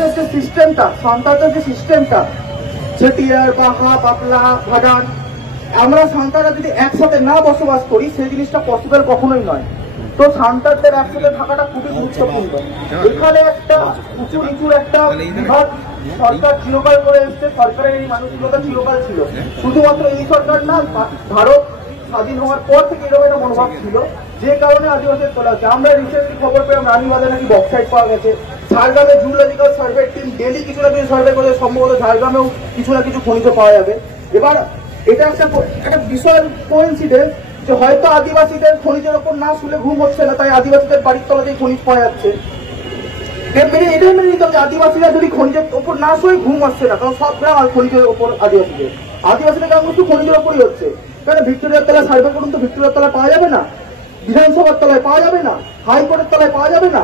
সন্ত্রাসের যে সিস্টেমটা চেটিয়ার বাহা পাতলা ভাগান, আমরা সাঁওতালরা যদি একসাথে না বসবাস করি সেই জিনিসটা পসিবল কখনোই নয়। তো সাঁওতালদের একসাথে থাকাটা খুবই গুরুত্বপূর্ণ। এখানে একটা উঁচু নিচুর একটা বিভাগ সরকার চিরকাল করে এসছে, সরকারের এই মানসিকতা চিরকাল ছিল। শুধুমাত্র এই সরকার না, ভারত স্বাধীন হওয়ার পর থেকে এরকম একটা মনোভাব ছিল, যে কারণে আদিবাসীদের তোলা হচ্ছে। আমরা রিসেন্টলি খবর পেলাম রানীবাঁধে নাকি বক্সাইট পাওয়া গেছে। ঝাড়গ্রামে জুলজিক্যাল সার্ভে টিম ডেলি কিছু না কিছু সার্ভে করে সম্ভবত ঝাড়গ্রামেও কিছু না কিছু খনিজ পাওয়া যাবে। এবার এটা একটা বিশাল কোইন্সিডেন্স যে হয়তো আদিবাসীদের খনিজের ওপর না শুলে ঘুম হচ্ছে না, তাই আদিবাসীদের বাড়ির তলাতেই খনিজ পাওয়া যাচ্ছে। এটাই মেনে নিতে হবে, আদিবাসীরা যদি খনিজের ওপর না শুয়ে ঘুম আসছে না, কারণ সব গ্রাম খনিজের ওপর আদিবাসীদের গ্রাম কিন্তু খনিজের ওপরই হচ্ছে। কারণ ভিক্টোরিয়ার তলায় সার্ভে করুন তো ভিক্টোরিয়ার তলায় পাওয়া যাবে না, বিধানসভার তলায় পাওয়া যাবে না, হাইকোর্টের তলায় পাওয়া যাবে না,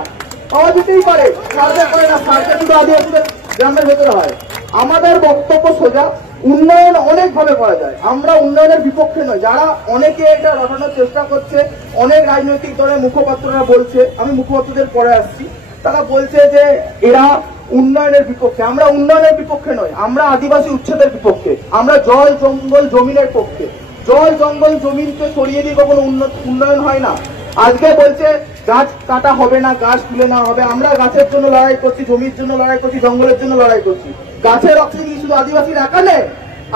পাওয়া যেতেই পারে। সার্ভে করে না, সার্ভে শুধু আদিবাসীদের গ্রামের ভেতরে হয়। আমাদের বক্তব্য সোজা, উন্নয়ন অনেক ভাবে করা যায়, আমরা উন্নয়নের বিপক্ষে নয়। যারা অনেকে এটা রটানোর চেষ্টা করছে, অনেক রাজনৈতিক দলের মুখপাত্ররা বলছে, আমি মুখপাত্রদের পরে আসছি, তারা বলছে যে এরা উন্নয়নের বিপক্ষে। আমরা উন্নয়নের বিপক্ষে নয়, আমরা আদিবাসী উচ্ছেদের বিপক্ষে। আমরা জল জঙ্গল জমিনের পক্ষে। জল জঙ্গল জমিনকে সরিয়ে দিয়ে কখনো উন্নয়ন হয় না। আজকে বলছে গাছ কাটা হবে না, গাছ তুলে নেওয়া হবে। আমরা গাছের জন্য লড়াই করছি, জমির জন্য লড়াই করছি, জঙ্গলের জন্য লড়াই করছি। গাছের অক্সিজেন শুধু আদিবাসীর একা নেই,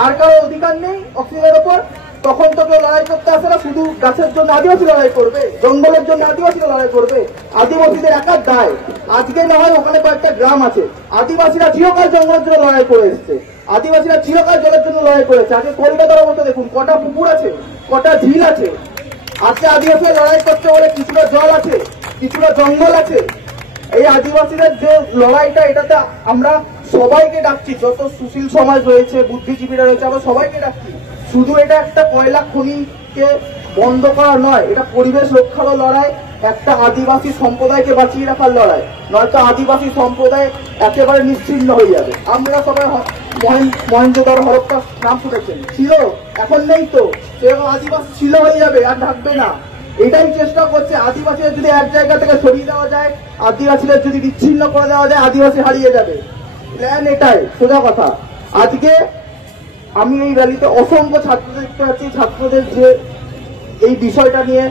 আর কারো অধিকার নেই অক্সিজেনের ওপর, তখন তো কেউ লড়াই করতে আসে না। শুধু গাছের জন্য আদিবাসী লড়াই করবে, জঙ্গলের জন্য আদিবাসীরা লড়াই করবে। আদিবাসীদের একার দায়। আজকে না হয় ওখানে কয়েকটা গ্রাম আছে, আদিবাসীরা চিরকাল জঙ্গলের জন্য লড়াই করে এসছে, আদিবাসীরা চিরকাল জলের জন্য লড়াই করেছে। আজকে কলকাতার অবস্থা দেখুন, কটা পুকুর আছে, কটা ঝিল আছে। আজকে আদিবাসীরা লড়াই করতে বলে কিছুটা জল আছে, কিছুটা জঙ্গল আছে। এই আদিবাসীদের যে লড়াইটা, এটাতে আমরা সবাইকে ডাকছি, যত সুশীল সমাজ রয়েছে, বুদ্ধিজীবীরা রয়েছে, আমরা সবাইকে ডাকছি। শুধু এটা একটা কয়লা খনিকে বন্ধ করা নয়, এটা পরিবেশ রক্ষার লড়াই, একটা আদিবাসী সম্প্রদায়কে বাঁচিয়ে রাখার লড়াই, নয়তো আদিবাসী সম্প্রদায় একেবারে নিশ্চিহ্ন হয়ে যাবে। আমরা সবাই মহেঞ্জোদারো হরপ্পা নাম শুনেছেন, ছিল, এখন নেই তো, সেরকম আদিবাসী ছিল হয়ে যাবে, আর থাকবে না। এটাই চেষ্টা করছে। আদিবাসীদের যদি এক জায়গা থেকে সরিয়ে দেওয়া যায়, আদিবাসীদের যদি বিচ্ছিন্ন করে দেওয়া যায়, আদিবাসী হারিয়ে যাবে। প্ল্যান এটাই, সোজা কথা। আজকে আমি এই র্যালিতে অসংখ্য ছাত্র দেখতে পাচ্ছি, ছাত্রদের যে এই বিষয়টা নিয়ে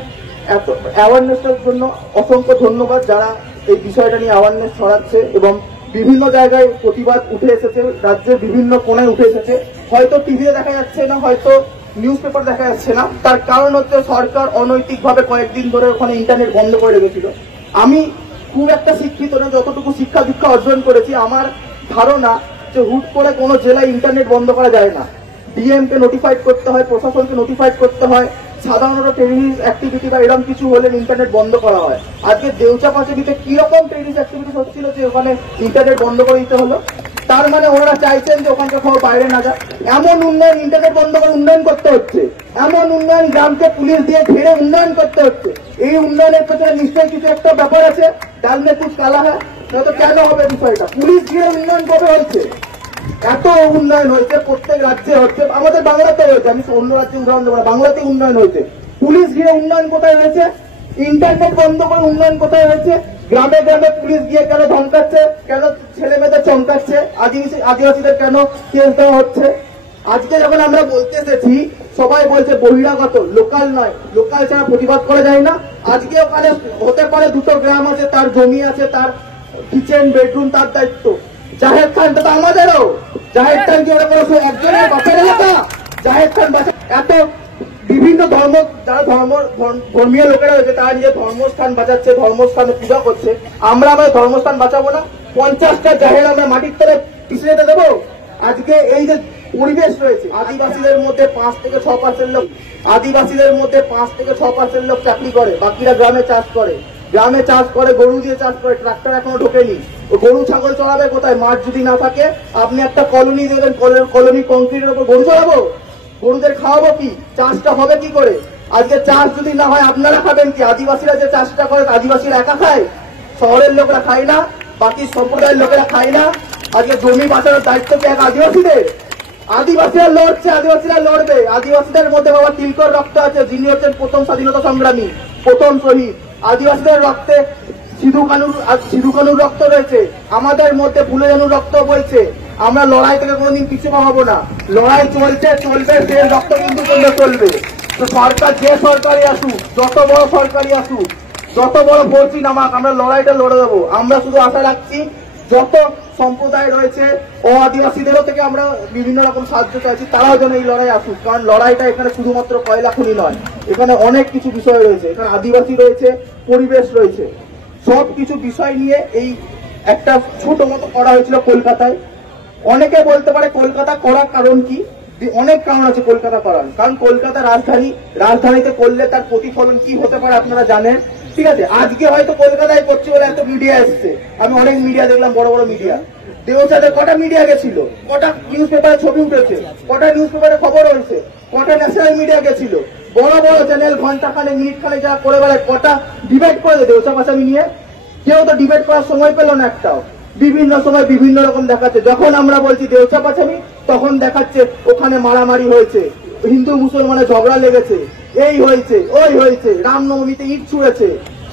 এত অ্যাওয়ারনেসের জন্য অসংখ্য ধন্যবাদ, যারা এই বিষয়টা নিয়ে অ্যাওয়ারনেস ছড়াচ্ছে এবং বিভিন্ন জায়গায় প্রতিবাদ উঠে এসেছে, রাজ্যের বিভিন্ন কোণায় উঠে এসেছে। হয়তো টিভিতে দেখা যাচ্ছে না, হয়তো নিউজ পেপার দেখা যাচ্ছে না, তার কারণ হচ্ছে সরকার অনৈতিকভাবে কয়েকদিন ধরে ওখানে ইন্টারনেট বন্ধ করে রেখেছিল। আমি খুব একটা শিক্ষিত না, যতটুকু শিক্ষা দীক্ষা অর্জন করেছি, আমার ধারণা যে হুট করে কোনো জেলায় ইন্টারনেট বন্ধ করা যায় না। ডিএম কে নোটিফাইড করতে হয়, প্রশাসনকে নোটিফাইড করতে হয়, সাধারণত টেররিস্ট অ্যাক্টিভিটি বা এরকম কিছু হলে ইন্টারনেট বন্ধ করা হয়। আজকে দেউচাপাঁচিতে কিরকম টেররিস্ট অ্যাক্টিভিটি হচ্ছিল যে ওখানে ইন্টারনেট বন্ধ করে দিতে হলো? তার মানে ওনারা চাইছেন যে ওখানকার খবর বাইরে না যায়। এমন উন্নয়ন, ইন্টারনেট বন্ধ করে উন্নয়ন করতে হচ্ছে, এমন উন্নয়ন গ্রামকে পুলিশ দিয়ে ঘিরে উন্নয়ন করতে হচ্ছে। এই উন্নয়নের পেছনে নিশ্চয়ই কিছু একটা ব্যাপার আছে, ডাল মে কুছ কালা হয়, নয়তো কেন হবে বিষয়টা? পুলিশ ঘিরে উন্নয়ন কবে হচ্ছে? এত উন্নয়ন হয়েছে, প্রত্যেক রাজ্যে হচ্ছে, আমাদের বাংলাতে হয়েছে, আমি অন্য রাজ্যে উদাহরণ দেবো না, বাংলাতে উন্নয়ন হয়েছে। পুলিশ গিয়ে উন্নয়ন কোথায় হয়েছে? ইন্টারনেট বন্ধ করে উন্নয়ন কোথায় হয়েছে? গ্রামে গ্রামে পুলিশ গিয়ে কেন ধমকাচ্ছে, কেন ছেলে মেয়েদের চমকাচ্ছে, আদিবাসীদের কেন কেস দেওয়া হচ্ছে? আজকে যখন আমরা বলতে এসেছি, সবাই বলছে বহিরাগত, লোকাল নয়, লোকাল ছাড়া প্রতিবাদ করা যায় না। আজকে ওখানে হতে পারে দুটো গ্রাম আছে, তার জমি আছে, তার কিচেন বেডরুম তার দায়িত্ব। জাহেদ খানটা তো আমাদেরও, জাহেদ খান কি ওরা কোনো একজনের বাপের এলাকা? জাহেদ খান এত বিভিন্ন ধর্ম, যারা ধর্মীয় লোকেরা রয়েছে, তারা নিজের ধর্মস্থান বাঁচাচ্ছে, ধর্মস্থানে পূজা করছে। আমরা আমাদের ধর্মস্থান বাঁচাবো না? 50টা জাহেদ আমরা মাটির তলে পিছিয়ে দেবো? আজকে এই যে পরিবেশ রয়েছে, আদিবাসীদের মধ্যে 5 থেকে 6% লোক, আদিবাসীদের মধ্যে 5 থেকে 6% লোক চাকরি করে, বাকিরা গ্রামে চাষ করে, গ্রামে চাষ করে, গরু দিয়ে চাষ করে, ট্রাক্টর এখনো ঢোকেনি। গরু ছাগল চড়াবে কোথায়? মাঠ যদি না থাকে, আপনি একটা কলোনি দেবেন, কলোনি কংক্রিটের উপর গরু চড়াবো? গরুদের খাওয়াবো কি? চাষটা হবে কি করে? আজকে চাষ যদি না হয় আপনারা খাবেন কি? আদিবাসীরা যে চাষটা করে, আদিবাসীরা একা খায়? শহরের লোকেরা খায় না? বাকি সম্প্রদায়ের লোকেরা খায় না? আজকে জমি বাঁচানোর দায়িত্ব কি এক আদিবাসীদের? আদিবাসীরা লড়ছে, আদিবাসীরা লড়বে। আদিবাসীদের মধ্যে বাবা তিলকর রক্ত আছে, যিনি হচ্ছেন প্রথম স্বাধীনতা সংগ্রামী, প্রথম শহীদ। আদিবাসীদের রক্তে সিধু কানুর রক্ত রয়েছে, আমাদের মধ্যে ফুলে জানুর রক্ত বইছে। আমরা লড়াই থেকে কোনোদিন পিছু পাবো না, লড়াই চলছে, চলবে, সে রক্ত কিন্তু চলবে। তো সরকার যে সরকারই আসুক, যত বড় সরকারই আসুক, যত বড় ফোর্সই নামাক, আমরা লড়াইটা লড়ে দেবো। আমরা শুধু আশা রাখছি যত সম্প্রদায় রয়েছে ও আদিবাসীদেরও থেকে আমরা বিভিন্ন রকম সাহায্য চাইছি, তারাও যেন এই লড়াই আসুক। কারণ লড়াইটা এখানে শুধুমাত্র কয়লা খনি নয়, এখানে অনেক কিছু বিষয় রয়েছে, এখানে আদিবাসী রয়েছে, পরিবেশ রয়েছে, সব কিছু বিষয় নিয়ে এই একটা ছোট মতো করা হয়েছিল কলকাতায়। অনেকে বলতে পারে কলকাতা করার কারণ কি, অনেক কারণ আছে কলকাতা করার। কারণ কলকাতা রাজধানী, রাজধানীতে করলে তার প্রতিফলন কি হতে পারে আপনারা জানেন। ঠিক আছে, আজকে হয়তো কলকাতায় করছে বলে এত মিডিয়া এসছে, আমি অনেক মিডিয়া দেখলাম, বড় বড় মিডিয়া। দেওচাতে কটা মিডিয়া গেছিল, কটা নিউজ পেপারে ছবি উঠেছে, কটা নিউজ পেপারে খবর হয়েছে, কটা ন্যাশনাল মিডিয়া গেছিল, বড় বড় চ্যানেল ঘন্টা খানে মিনিট খানে যা করে বেড়ায়, কটা ডিবেট করে দেওচা পাশামি নিয়ে, কেউ তো ডিবেট করার সময় পেল না একটাও। বিভিন্ন সময় বিভিন্ন রকম দেখাচ্ছে, যখন আমরা বলছি দেওচা পাছামি তখন দেখাচ্ছে ওখানে মারামারি হয়েছে, হিন্দু মুসলমানের ঝগড়া লেগেছে, এই হয়েছে ওই হয়েছে, রামনবমীতে ইট ছুঁড়েছে,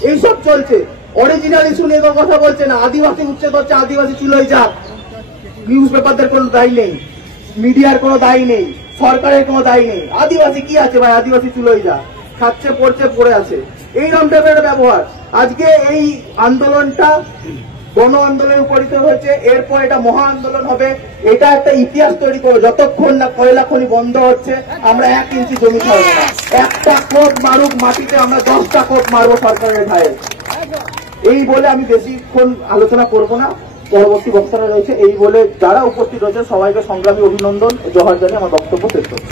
এইসব চলছে। অরিজিনাল ইস্যু নিয়ে কথা বলছে না, আদিবাসী উচ্ছেদ হচ্ছে, আদিবাসী চুলোয় যাক। নিউজ পেপারদের কোনো দায়ী নেই, মিডিয়ার কোনো দায়ী নেই, সরকারের কোনো দায়ী নেই। আদিবাসী কি আছে ভাই, আদিবাসী চুলোয় যাক, খাচ্ছে পড়ছে পড়ে আছে, এইরকম টাইপের ব্যবহার। আজকে এই আন্দোলনটা গণ আন্দোলনে উপনীত হয়েছে, এরপর এটা মহা আন্দোলন হবে। এটা একটা ইতিহাস তৈরি করবে, যতক্ষণ না কয়লা খনি বন্ধ হচ্ছে আমরা 1 ইঞ্চি জমি ছাড়বো না। একটা কোপ মারুক মাটিতে, আমরা 10টা কোপ মারবো সরকারের ভাইয়ের। এই বলে আমি বেশিক্ষণ আলোচনা করব না, পরবর্তী বক্তারা রয়েছে। এই বলে যারা উপস্থিত রয়েছে সবাইকে সংগ্রামী অভিনন্দন, জোহার জানিয়ে আমার বক্তব্য শেষ করছি।